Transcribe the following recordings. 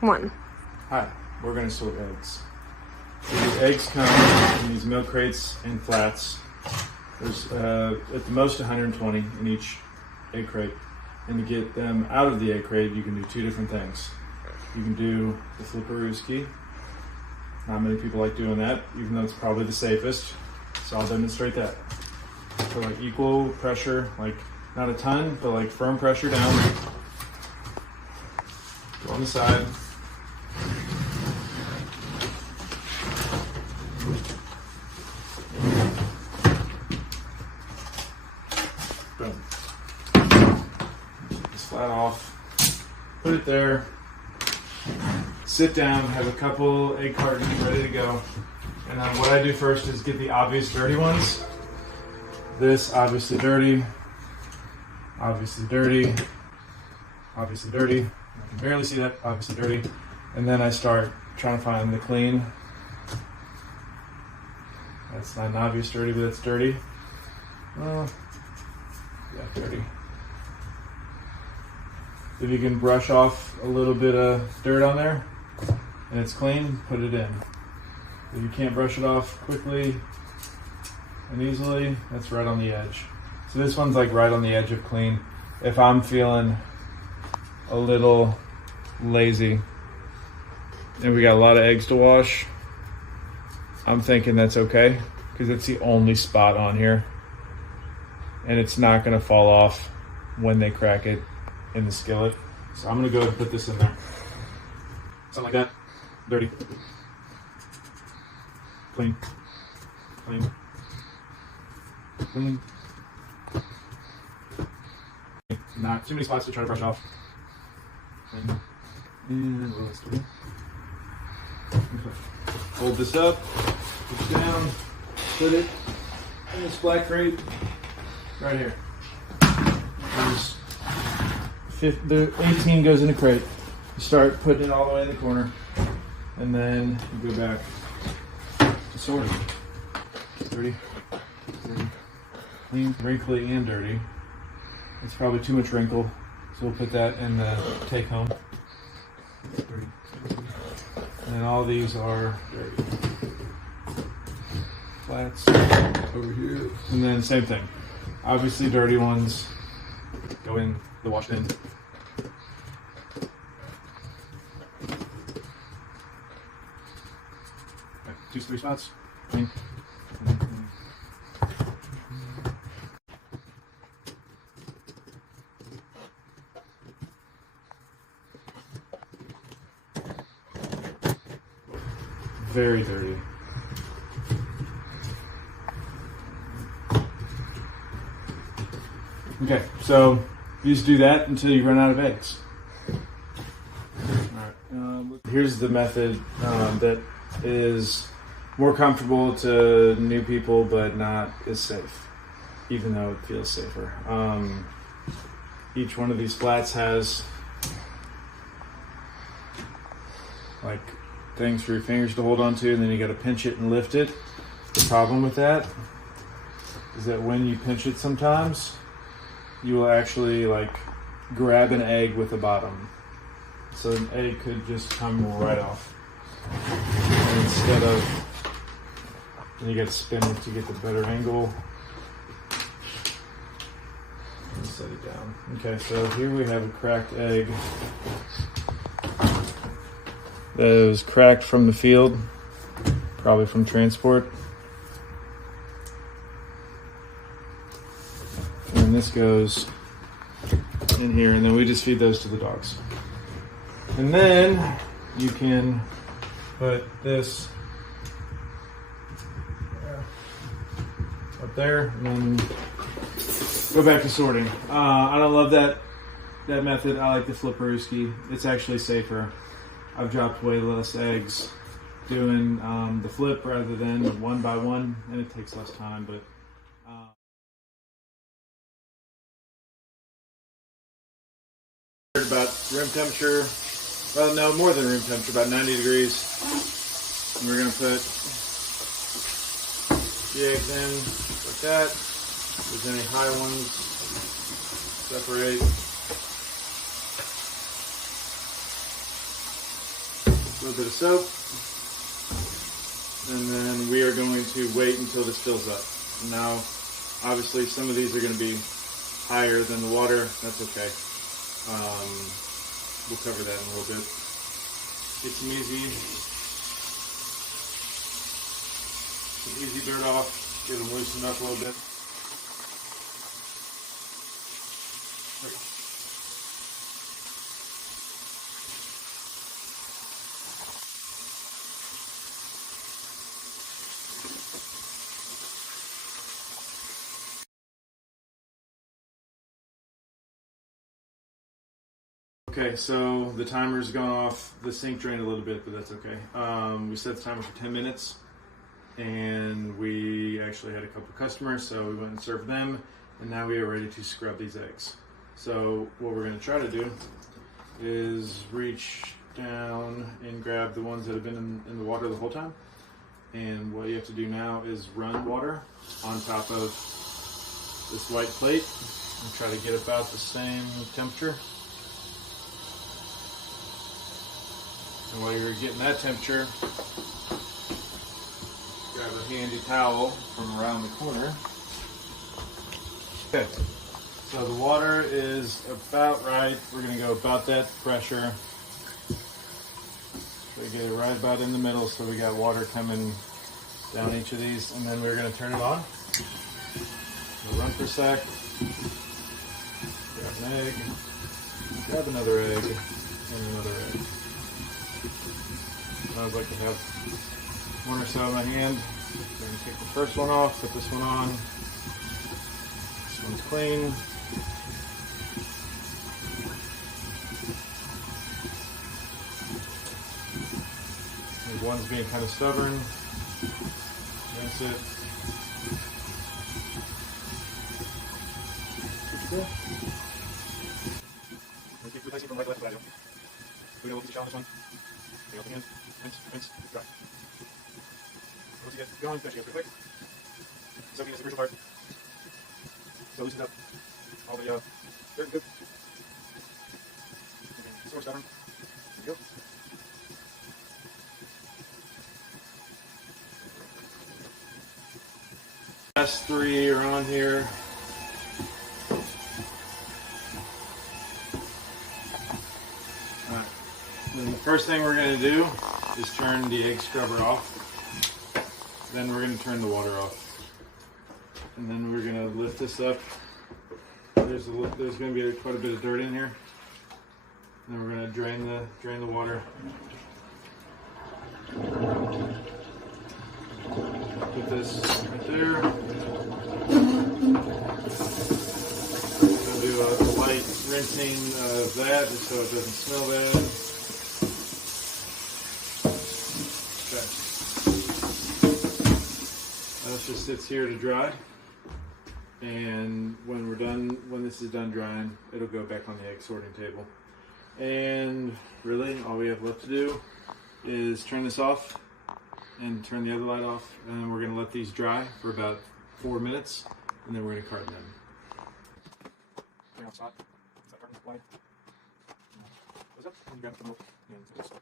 1. Hi, we're going to sort eggs. So the eggs come in these milk crates and flats. There's at the most 120 in each egg crate. And to get them out of the egg crate, you can do two different things. You can do the Flipperooski. Not many people like doing that, even though it's probably the safest. So I'll demonstrate that. So like equal pressure, like not a ton, but like firm pressure down. Go on the side. Boom. Just flat off. Put it there. Sit down, have a couple egg cartons ready to go. And then what I do first is get the obvious dirty ones. This, obviously dirty. Obviously dirty. Obviously dirty. I can barely see that. Obviously dirty. And then I start trying to find the clean. That's not an obvious dirty, but it's dirty. Well, yeah, dirty. If you can brush off a little bit of dirt on there and it's clean, put it in. If you can't brush it off quickly and easily, that's right on the edge. So this one's like right on the edge of clean. If I'm feeling a little lazy and we got a lot of eggs to wash, I'm thinking that's okay because it's the only spot on here and it's not gonna fall off when they crack it in the skillet. So I'm gonna go ahead and put this in there. Something like that. Dirty. Clean. Clean. Clean. Not too many spots to try to brush off. Clean. And a little less dirty. Hold this up, push it down, put it in this black crate right here. The 18 goes in the crate. You start putting it all the way in the corner, and then you go back to sorting. Dirty, dirty, clean, wrinkly, and dirty. It's probably too much wrinkle, so we'll put that in the take home. Dirty. And all these are dirty. Flats over here. And then same thing. Obviously dirty ones go in the wash bin. Okay, 2-3 spots. Clean. Clean, clean. Very dirty. Okay, so you just do that until you run out of eggs. Alright, here's the method that is more comfortable to new people but not as safe, even though it feels safer. Each one of these flats has like things for your fingers to hold on to, and then you got to pinch it and lift it. The problem with that is that when you pinch it sometimes, you will actually like grab an egg with the bottom. So an egg could just come right off. And instead of, then you got to spin it to get the better angle. And set it down. Okay, so here we have a cracked egg that was cracked from the field, probably from transport. And this goes in here, and then we just feed those to the dogs. And then you can put this up there, and then go back to sorting. I don't love that method. I like the Flipperooski. It's actually safer. I've dropped way less eggs doing the flip rather than one by one, and it takes less time, but about room temperature, well, no, more than room temperature, about 90 degrees. And we're going to put the eggs in like that. If there's any high ones, separate. little bit of soap, and then we are going to wait until this fills up. Now, obviously, some of these are going to be higher than the water. That's okay. We'll cover that in a little bit. Get some easy dirt off. Get them loosened up a little bit. Okay, so the timer's gone off. The sink drained a little bit, but that's okay. We set the timer for 10 minutes, and we actually had a couple customers, so we went and served them, and now we are ready to scrub these eggs. So what we're going to try to do is reach down and grab the ones that have been in the water the whole time. And what you have to do now is run water on top of this white plate and try to get about the same temperature. And while you're getting that temperature, grab a handy towel from around the corner. Okay, so the water is about right. We're going to go about that pressure. Try to get it right about in the middle so we got water coming down each of these. And then we're going to turn it on. We'll run for a sec. Grab an egg. Grab another egg. And another egg. I would like to have one or so in my hand. I'm going to take the first one off, put this one on. This one's clean. There's one's being kind of stubborn. Rinse it. Replace it from right to left. We're going to look at the challenge one. Take off the hand. Rinse, dry. Once you get going, finish it pretty quick. Soaking is the crucial part. So loosen up all the dirt and goop. Okay, so stubborn. There we go. Last three are on here. Alright. Then the first thing we're going to do is turn the egg scrubber off. Then we're going to turn the water off. And then we're going to lift this up. There's going to be quite a bit of dirt in here. And then we're going to drain the water. Put this right there. We'll do a light rinsing of that just so it doesn't smell bad. Just sits here to dry, and when this is done drying, it'll go back on the egg sorting table. And really all we have left to do is turn this off and turn the other light off, and then we're going to let these dry for about 4 minutes, and then we're going to carton them. Turn off spot. Is that carton light? Close up and grab the milk and just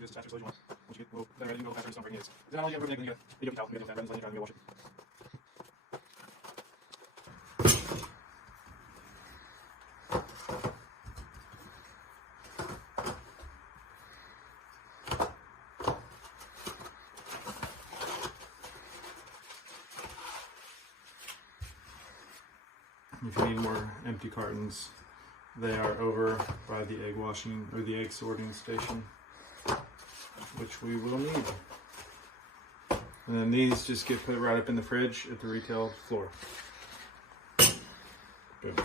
just attach it as you want. Once you get that ready, you go after it's not breaking it. Is that all you have? You get a towel, you get that ready, then you gotta wash it. If you need more empty cartons, they are over by the egg washing or the egg sorting station, which we will need. And then these just get put right up in the fridge at the retail floor. Good.